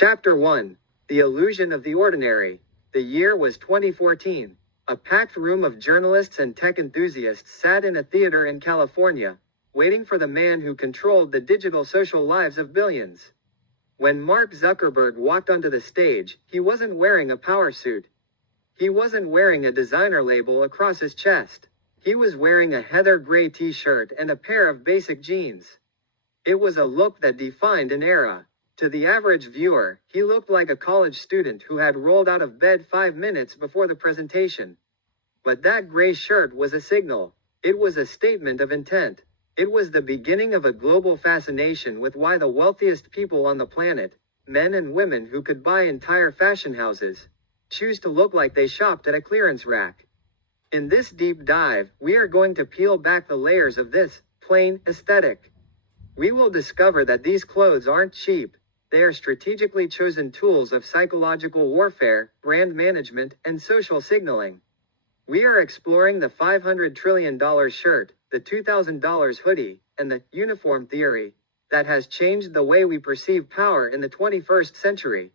Chapter 1. The Illusion of the Ordinary. The year was 2014. A packed room of journalists and tech enthusiasts sat in a theater in California, waiting for the man who controlled the digital social lives of billions. When Mark Zuckerberg walked onto the stage, he wasn't wearing a power suit. He wasn't wearing a designer label across his chest. He was wearing a heather gray t-shirt and a pair of basic jeans. It was a look that defined an era. To the average viewer, he looked like a college student who had rolled out of bed 5 minutes before the presentation. But that gray shirt was a signal. It was a statement of intent. It was the beginning of a global fascination with why the wealthiest people on the planet, men and women who could buy entire fashion houses, choose to look like they shopped at a clearance rack. In this deep dive, we are going to peel back the layers of this plain aesthetic. We will discover that these clothes aren't cheap. They are strategically chosen tools of psychological warfare, brand management, and social signaling. We are exploring the $500 trillion shirt, the $2,000 hoodie, and the uniform theory that has changed the way we perceive power in the 21st century.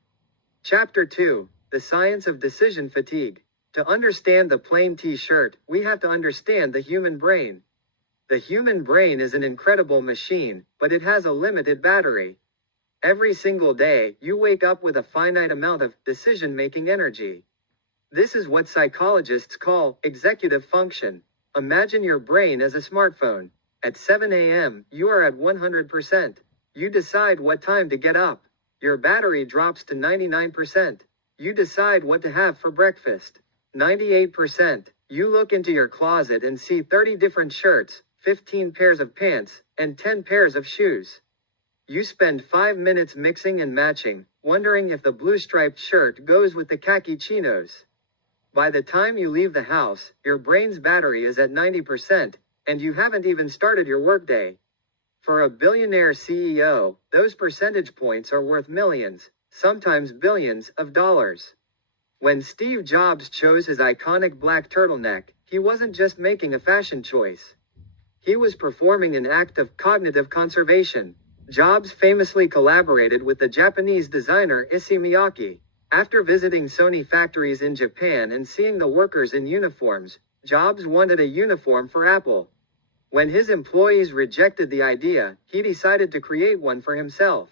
Chapter 2. The Science of Decision Fatigue. To understand the plain t-shirt, we have to understand the human brain. The human brain is an incredible machine, but it has a limited battery. Every single day, you wake up with a finite amount of decision-making energy. This is what psychologists call executive function. Imagine your brain as a smartphone. At 7 a.m., you are at 100%. You decide what time to get up. Your battery drops to 99%. You decide what to have for breakfast. 98%. You look into your closet and see 30 different shirts, 15 pairs of pants, and 10 pairs of shoes. You spend 5 minutes mixing and matching, wondering if the blue striped shirt goes with the khaki chinos. By the time you leave the house, your brain's battery is at 90%, and you haven't even started your workday. For a billionaire CEO, those percentage points are worth millions, sometimes billions, of dollars. When Steve Jobs chose his iconic black turtleneck, he wasn't just making a fashion choice. He was performing an act of cognitive conservation. Jobs famously collaborated with the Japanese designer Issey Miyake. After visiting Sony factories in Japan and seeing the workers in uniforms, Jobs wanted a uniform for Apple. When his employees rejected the idea, he decided to create one for himself.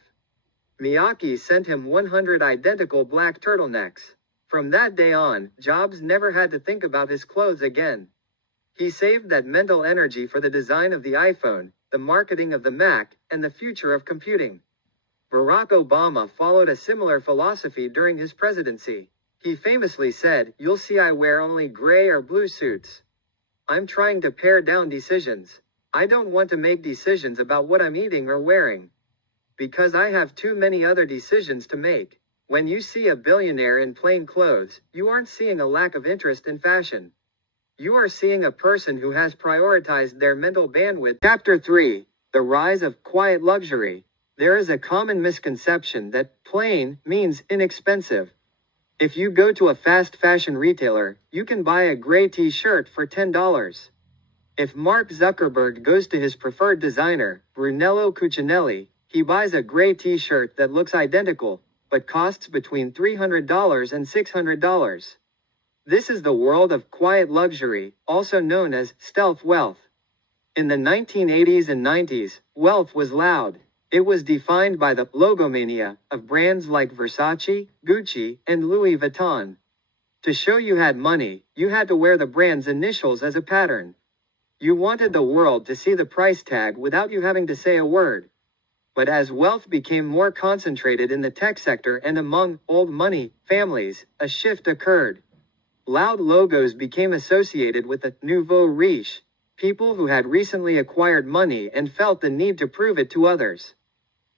Miyake sent him 100 identical black turtlenecks. From that day on, Jobs never had to think about his clothes again. He saved that mental energy for the design of the iPhone, the marketing of the Mac, and the future of computing. Barack Obama followed a similar philosophy during his presidency. He famously said, "You'll see I wear only gray or blue suits. I'm trying to pare down decisions. I don't want to make decisions about what I'm eating or wearing, because I have too many other decisions to make." When you see a billionaire in plain clothes, you aren't seeing a lack of interest in fashion. You are seeing a person who has prioritized their mental bandwidth. Chapter 3. The Rise of Quiet Luxury. There is a common misconception that plain means inexpensive. If you go to a fast fashion retailer, you can buy a gray t-shirt for $10. If Mark Zuckerberg goes to his preferred designer, Brunello Cucinelli, he buys a gray t-shirt that looks identical, but costs between $300 and $600. This is the world of quiet luxury, also known as stealth wealth. In the 1980s and 90s, wealth was loud. It was defined by the logomania of brands like Versace, Gucci, and Louis Vuitton. To show you had money, you had to wear the brand's initials as a pattern. You wanted the world to see the price tag without you having to say a word. But as wealth became more concentrated in the tech sector and among old money families, a shift occurred. Loud logos became associated with the nouveau riche, people who had recently acquired money and felt the need to prove it to others.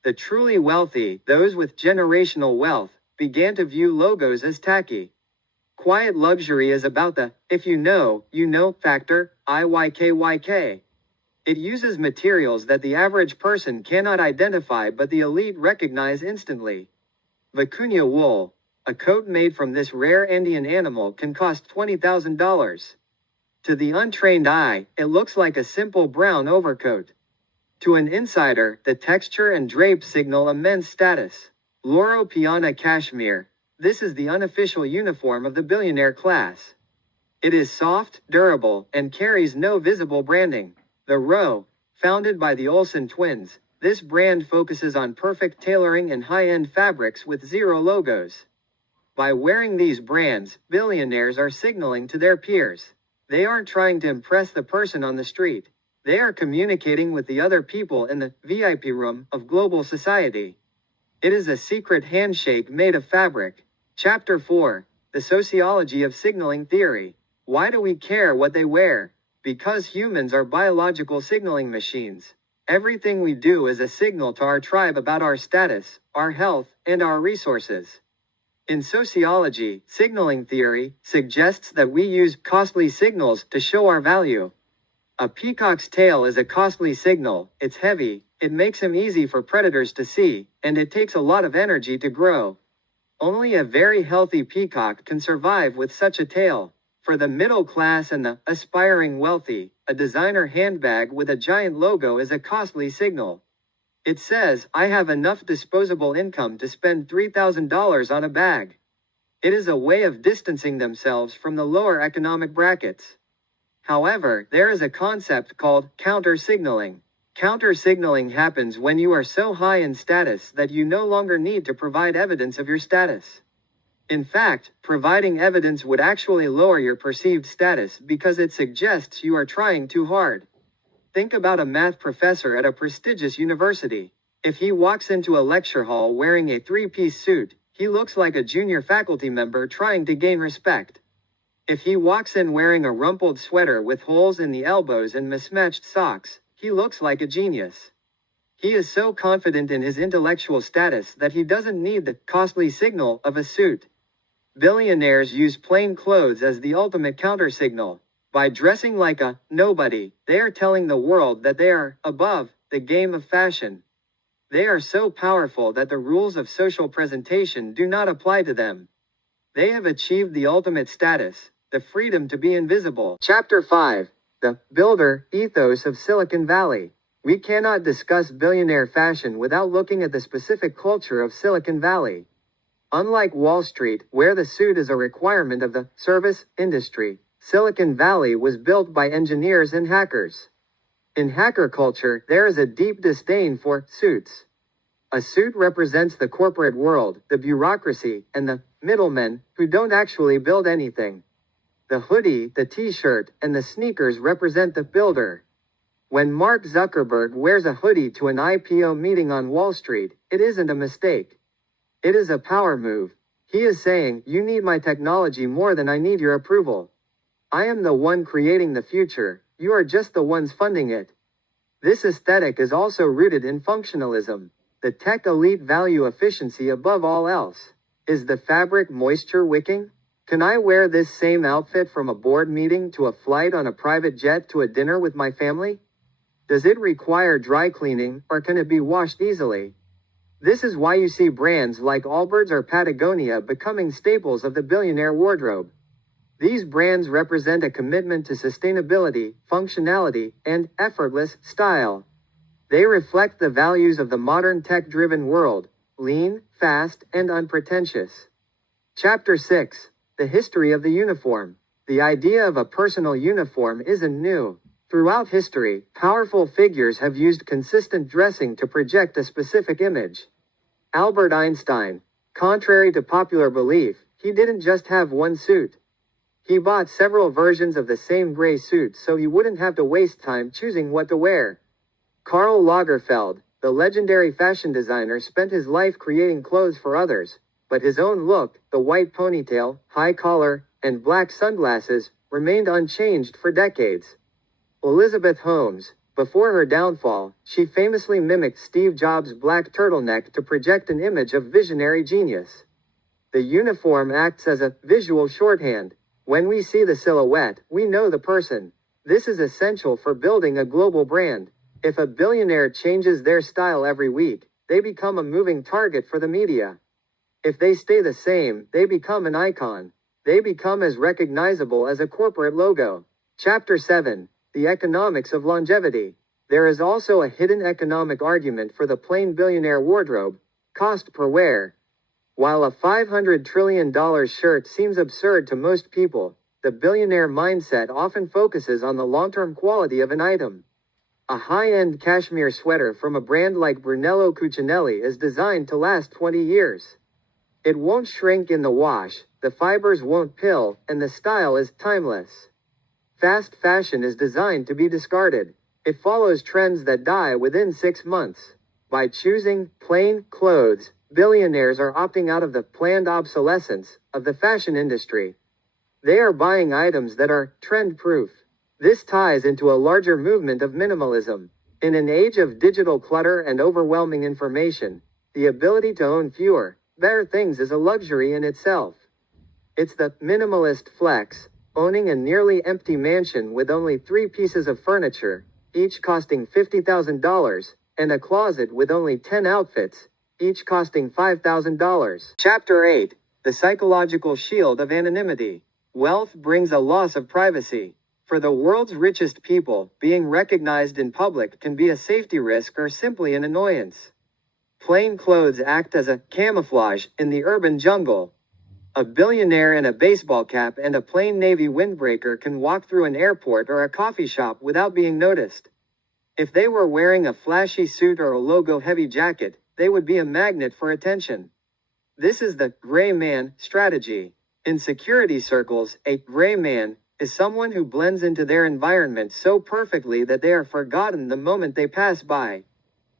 The truly wealthy, those with generational wealth, began to view logos as tacky. Quiet luxury is about the if you know factor, IYKYK. It uses materials that the average person cannot identify but the elite recognize instantly. Vicuña wool, a coat made from this rare Andean animal, can cost $20,000. To the untrained eye, it looks like a simple brown overcoat. To an insider, the texture and drape signal immense status. Loro Piana Cashmere. This is the unofficial uniform of the billionaire class. It is soft, durable, and carries no visible branding. The Row, founded by the Olsen twins, this brand focuses on perfect tailoring and high-end fabrics with zero logos. By wearing these brands, billionaires are signaling to their peers. They aren't trying to impress the person on the street. They are communicating with the other people in the VIP room of global society. It is a secret handshake made of fabric. Chapter 4. The Sociology of Signaling Theory. Why do we care what they wear? Because humans are biological signaling machines. Everything we do is a signal to our tribe about our status, our health, and our resources. In sociology, signaling theory suggests that we use costly signals to show our value. A peacock's tail is a costly signal. It's heavy, it makes him easy for predators to see, and it takes a lot of energy to grow. Only a very healthy peacock can survive with such a tail. For the middle class and the aspiring wealthy, a designer handbag with a giant logo is a costly signal. It says, I have enough disposable income to spend $3,000 on a bag. It is a way of distancing themselves from the lower economic brackets. However, there is a concept called counter-signaling. Counter-signaling happens when you are so high in status that you no longer need to provide evidence of your status. In fact, providing evidence would actually lower your perceived status because it suggests you are trying too hard. Think about a math professor at a prestigious university. If he walks into a lecture hall wearing a three-piece suit, he looks like a junior faculty member trying to gain respect. If he walks in wearing a rumpled sweater with holes in the elbows and mismatched socks, he looks like a genius. He is so confident in his intellectual status that he doesn't need the costly signal of a suit. Billionaires use plain clothes as the ultimate counter-signal. By dressing like a nobody, they are telling the world that they are above the game of fashion. They are so powerful that the rules of social presentation do not apply to them. They have achieved the ultimate status, the freedom to be invisible. Chapter 5. The builder ethos of Silicon Valley. We cannot discuss billionaire fashion without looking at the specific culture of Silicon Valley. Unlike Wall Street, where the suit is a requirement of the service industry, Silicon Valley was built by engineers and hackers. In hacker culture, there is a deep disdain for suits. A suit represents the corporate world, the bureaucracy, and the middlemen who don't actually build anything. The hoodie, the t-shirt, and the sneakers represent the builder. When Mark Zuckerberg wears a hoodie to an IPO meeting on Wall Street, it isn't a mistake. It is a power move. He is saying, you need my technology more than I need your approval. I am the one creating the future, you are just the ones funding it. This aesthetic is also rooted in functionalism. The tech elite value efficiency above all else. Is the fabric moisture wicking? Can I wear this same outfit from a board meeting to a flight on a private jet to a dinner with my family? Does it require dry cleaning, or can it be washed easily? This is why you see brands like Allbirds or Patagonia becoming staples of the billionaire wardrobe. These brands represent a commitment to sustainability, functionality, and effortless style. They reflect the values of the modern tech-driven world: lean, fast, and unpretentious. Chapter 6. The History of the Uniform. The idea of a personal uniform isn't new. Throughout history, powerful figures have used consistent dressing to project a specific image. Albert Einstein. Contrary to popular belief, he didn't just have one suit. He bought several versions of the same gray suit so he wouldn't have to waste time choosing what to wear. Karl Lagerfeld, the legendary fashion designer, spent his life creating clothes for others, but his own look, the white ponytail, high collar, and black sunglasses, remained unchanged for decades. Elizabeth Holmes. Before her downfall, she famously mimicked Steve Jobs' black turtleneck to project an image of visionary genius. The uniform acts as a visual shorthand. When we see the silhouette, we know the person. This is essential for building a global brand. If a billionaire changes their style every week, they become a moving target for the media. If they stay the same, they become an icon. They become as recognizable as a corporate logo. Chapter 7. The Economics of Longevity. There is also a hidden economic argument for the plain billionaire wardrobe: cost per wear. While a $500 trillion shirt seems absurd to most people, the billionaire mindset often focuses on the long-term quality of an item. A high-end cashmere sweater from a brand like Brunello Cucinelli is designed to last 20 years. It won't shrink in the wash, the fibers won't pill, and the style is timeless. Fast fashion is designed to be discarded. It follows trends that die within 6 months. By choosing plain clothes, billionaires are opting out of the planned obsolescence of the fashion industry. They are buying items that are trend-proof. This ties into a larger movement of minimalism. In an age of digital clutter and overwhelming information, the ability to own fewer, better things is a luxury in itself. It's the minimalist flex, owning a nearly empty mansion with only 3 pieces of furniture, each costing $50,000, and a closet with only 10 outfits, each costing $5,000. Chapter 8. The Psychological Shield of Anonymity. Wealth brings a loss of privacy. For the world's richest people, being recognized in public can be a safety risk or simply an annoyance. Plain clothes act as a camouflage in the urban jungle. A billionaire in a baseball cap and a plain navy windbreaker can walk through an airport or a coffee shop without being noticed. If they were wearing a flashy suit or a logo-heavy jacket, they would be a magnet for attention. This is the gray man strategy. In security circles, a gray man is someone who blends into their environment so perfectly that they are forgotten the moment they pass by.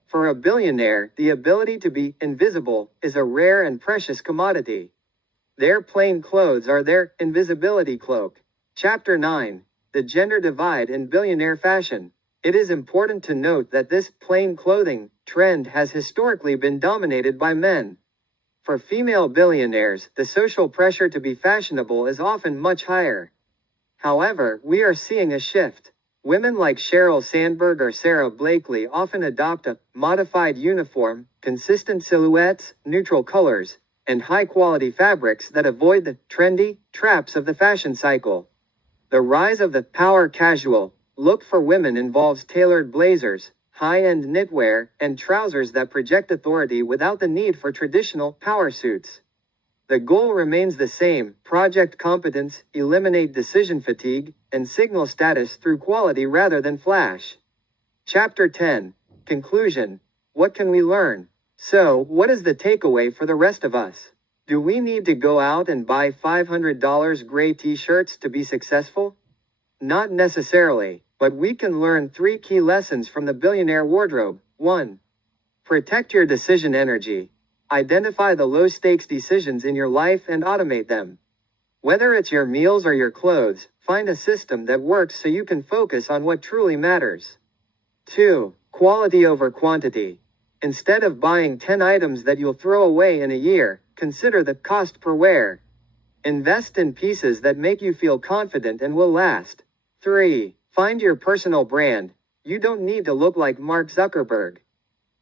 For a billionaire, the ability to be invisible is a rare and precious commodity. Their plain clothes are their invisibility cloak. Chapter 9. The Gender Divide in Billionaire Fashion. It is important to note that this plain clothing trend has historically been dominated by men. For female billionaires, the social pressure to be fashionable is often much higher. However, we are seeing a shift. Women like Sheryl Sandberg or Sarah Blakely often adopt a modified uniform, consistent silhouettes, neutral colors, and high-quality fabrics that avoid the trendy traps of the fashion cycle. The rise of the power casual look for women involves tailored blazers, high-end knitwear, and trousers that project authority without the need for traditional power suits. The goal remains the same: project competence, eliminate decision fatigue, and signal status through quality rather than flash. Chapter 10. Conclusion. What can we learn? So, what is the takeaway for the rest of us? Do we need to go out and buy $500 gray t-shirts to be successful? Not necessarily. But we can learn 3 key lessons from the billionaire wardrobe. 1. Protect your decision energy. Identify the low-stakes decisions in your life and automate them. Whether it's your meals or your clothes, find a system that works so you can focus on what truly matters. 2. Quality over quantity. Instead of buying 10 items that you'll throw away in a year, consider the cost per wear. Invest in pieces that make you feel confident and will last. 3. Find your personal brand. You don't need to look like Mark Zuckerberg.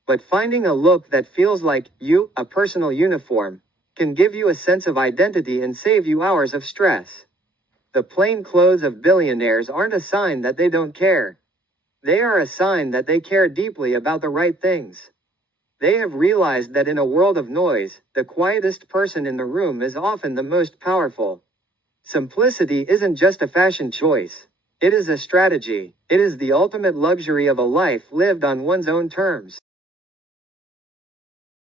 But finding a look that feels like you, a personal uniform, can give you a sense of identity and save you hours of stress. The plain clothes of billionaires aren't a sign that they don't care. They are a sign that they care deeply about the right things. They have realized that in a world of noise, the quietest person in the room is often the most powerful. Simplicity isn't just a fashion choice. It is a strategy. It is the ultimate luxury of a life lived on one's own terms.